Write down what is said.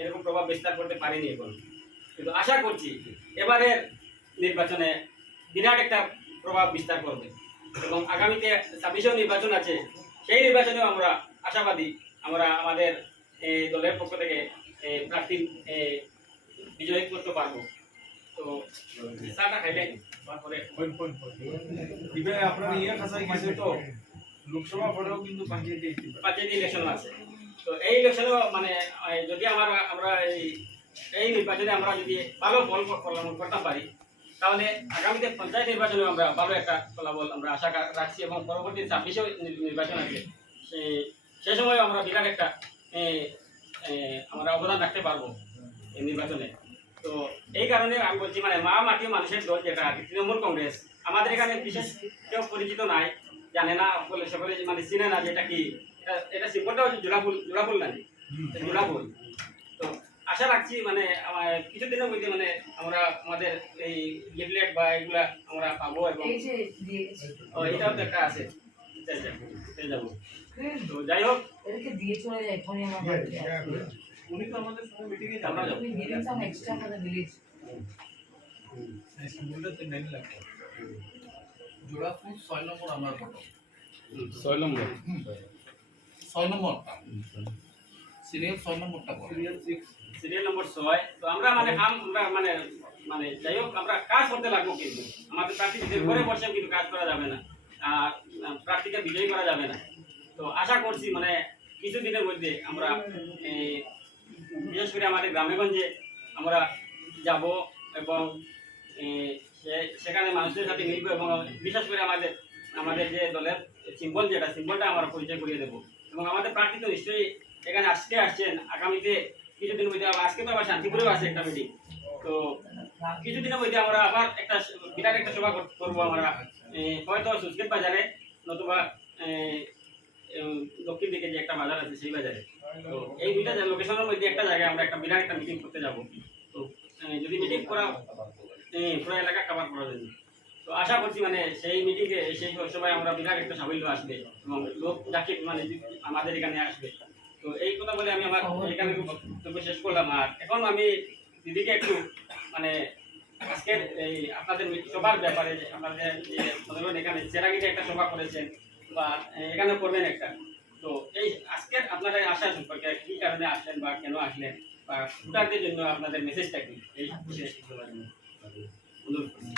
এরকম প্রভাব বিস্তার করতে পারিনি এখন, কিন্তু আশা করছি এবারের নির্বাচনে বিরাট একটা প্রভাব বিস্তার করবে এবং আগামীতে 26 নির্বাচন আছে, সেই নির্বাচনেও আমরা আশাবাদী আমরা আমাদের দলের পক্ষ থেকে প্রার্থী বিজয়ী করতে পারবো। তো চাটা খাইলেন তারপরে আপনার ইয়ে খাসাই গেছে তো লোকসভা পরেও কিন্তু পঞ্চায়েত ইলেকশন আছে। তো এই ইলেকশনেও মানে যদি আমরা এই নির্বাচনে আমরা যদি ভালো ফল করতে পারি, তাহলে আগামীতে পঞ্চায়েত নির্বাচনে আমরা ভালো একটা ফলাফল আমরা আশা রাখছি এবং পরবর্তী 26 নির্বাচন আছে, সে সময় আমরা বিরাট একটা আমরা অবদান রাখতে পারবো এই নির্বাচনে। তো এই কারণে আমি বলছি মানে মা মাটি মানুষের দল যেটা তৃণমূল কংগ্রেস, আমাদের এখানে বিশেষ কেউ পরিচিত নাই, জানে না, সকলে মানে চিনে না যেটা কি, এটা সিম্বলটা হচ্ছে জোড়াফুল নাকি জোড়াফুল। তো আশা রাখছি মানে কিছুদিনের মধ্যে মানে আমরা আমাদের এই লিফলেট বা এগুলা আমরা পাবো এবং এটাও তো একটা আছে যাবো। তো যাই হোক দিয়ে চলে যায় ফোনে আমার উনি তো আমাদের সঙ্গে মিটিংয়ে আমরা যাবো। এক্সট্রা আমাদের ভিলেজ স্কুলটাতে মেন লাগে জোড়াফুল 6 নম্বর আমার ফটো 6 নম্বর 6 নম্বরটা সিরিয়াল 6 নম্বরটা বলো সিরিয়াল নম্বর 6। তো আমরা মানে আমরা মানে মানে যাই হোক আমরা কাজ করতে লাগবো, কিন্তু আমাদের প্রার্থী ঘরে বসে কিন্তু কাজ করা যাবে না, আর প্রার্থীকে বিজয়ী করা যাবে না। তো আশা করছি মানে কিছুদিনের মধ্যে আমরা বিশেষ করে আমাদের গ্রামেগঞ্জে আমরা যাব এবং সেখানে মানুষের সাথে মিলব এবং বিশেষ করে আমাদের যে দলের সিম্বল যেটা সিম্বলটা আমরা পরিচয় করিয়ে দেবো এবং আমাদের প্রার্থী তো নিশ্চয়ই এখানে আসছেন আগামীতে কিছুদিন মধ্যে। আজকে তো আবার শান্তিপুরেও আছে একটা মিটিং, তো কিছুদিনের মধ্যে আমরা আবার একটা বিরাট একটা সভা করবো আমরা, হয়তো সুস্কেট বাজারে নতুবা দক্ষিণ দিকে যে একটা বাজার আছে সেই বাজারে। তো এই দুইটা লোকেশনের মধ্যে একটা জায়গায় আমরা একটা বিরাট একটা মিটিং করতে যাব। তো যদি মিটিং করা পুরো এলাকা কভার করা যায়, তো আশা করছি মানে সেই মিটিংয়ে সেই সবাই আমরা বিরাট একটা সাফল্য আসবে এবং লোক যাকে মানে আমাদের এখানে আসবে। তো এই কথা বলে আমি আমার এখানে বক্তব্য শেষ করলাম। আর এখন আমি দিদিকে একটু মানে আজকের এই আপনাদের সবার ব্যাপারে আপনাদের যে ধরুন এখানে চেরাগিতে একটা সভা করেছেন বা এখানে করবেন একটা, তো এই আজকের আপনাদের আশা সম্পর্কে কি কারণে আসলেন বা কেন আসলেন বা ভোটারদের জন্য আপনাদের মেসেজটা কি এই বিষয়ে অনুরোধ করছি।